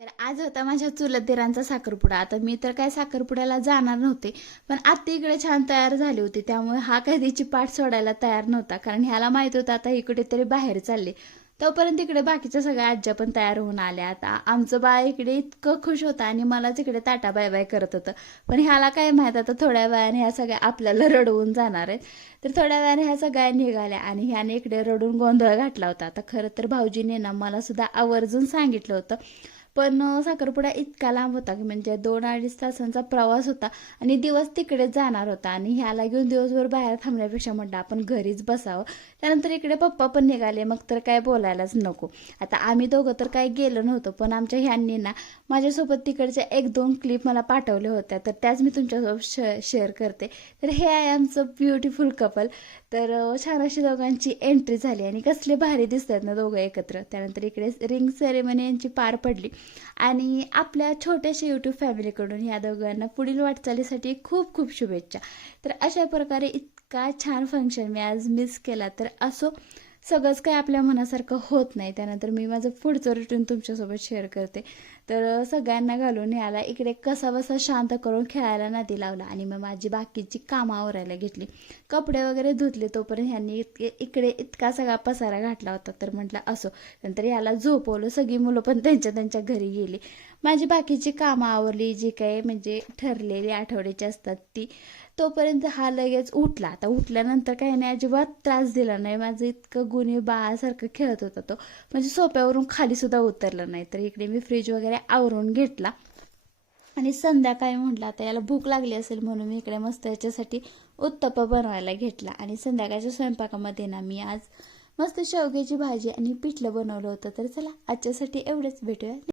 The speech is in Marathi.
तर आज होता माझ्या चुलत दिरांचा साखरपुडा. आता मी तर काय साखरपुड्याला जाणार नव्हते, पण आत्या इकडे छान तयार झाली होती, त्यामुळे हा काय तिची पाठ सोडायला तयार नव्हता. कारण ह्याला माहित होतं आता ही कुठेतरी बाहेर चालले. तोपर्यंत इकडे बाकीच्या सगळ्या आज्या पण तयार होऊन आल्या. आता आमचं बाळ इकडे इतकं खुश होतं आणि मलाच इकडे टाटा बाय बाय करत होतं. पण ह्याला काय माहित आता थोड्या वेळाने ह्या सगळ्या आपल्याला रडवून जाणार आहेत. तर थोड्या वेळाने ह्या सगळ्या निघाल्या आणि ह्याने इकडे रडून गोंधळ घातला होता. आता खरं तर भाऊजीने ना मला सुद्धा आवर्जून सांगितलं होतं, पण साखरपुडा इतका लांब होता की म्हणजे 2-2.5 तासांचा प्रवास होता आणि दिवस तिकडेच जाणार होता आणि ह्याला घेऊन दिवसभर बाहेर थांबण्यापेक्षा म्हटलं आपण घरीच बसावं. त्यानंतर इकडे पप्पा पण निघाले, मग तर काय बोलायलाच नको. आता आम्ही दोघं तर काही गेलो नव्हतो, पण आमच्या ह्यांनी ना माझ्यासोबत तिकडच्या 1-2 क्लिप मला पाठवल्या होत्या, तर त्याच मी तुमच्यासोबत शेअर करते. तर हे आहे आमचं ब्युटिफुल कपल. तर छान अशी दोघांची एंट्री झाली आणि कसले भारी दिसतात ना दोघं एकत्र. त्यानंतर इकडे रिंग सेरेमनी यांची पार पडली आणि आपल्या छोट्याशा यूट्यूब फॅमिलीकडून या दोघांना पुढील वाटचालीसाठी खूप खूप शुभेच्छा. तर अशा प्रकारे इतका छान फंक्शन मी आज मिस केला. तर असो, सगळंच काही आपल्या मनासारखं होत नाही. त्यानंतर मी माझं पुढचं रुटीन तुमच्यासोबत शेअर करते. तर सगळ्यांना घालून याला इकडे कसा बसा शांत करून खेळायला नादी लावला आणि मग माझी बाकीची कामं आवरायला घेतली. कपडे वगैरे धुतले, तोपर्यंत ह्यांनी इकडे इतका सगळा पसारा घातला होता. तर म्हटलं असो, नंतर याला झोपवलं. सगळी मुलं पण त्यांच्या त्यांच्या घरी गेली. माझी बाकीची कामं आवरली, जी काही म्हणजे ठरलेली आठवड्याची असतात ती. तोपर्यंत हा लगेच उठला. आता उठल्यानंतर काही नाही, अजिबात त्रास दिला नाही. माझं इतकं गुणी बाळासारखं खेळत होता तो, म्हणजे सोप्यावरून खाली सुद्धा उतरलं नाही. तर इकडे मी फ्रीज वगैरे आवरून घेतला आणि संध्याकाळी म्हटलं आता याला भूक लागली असेल म्हणून मी इकडे मस्त याच्यासाठी उत्तप्पा बनवायला घेतला. आणि संध्याकाळच्या स्वयंपाकामध्ये ना मी आज मस्त शेवग्याची भाजी आणि पिठलं बनवलं होतं. तर चला आजच्यासाठी एवढंच, भेटूया.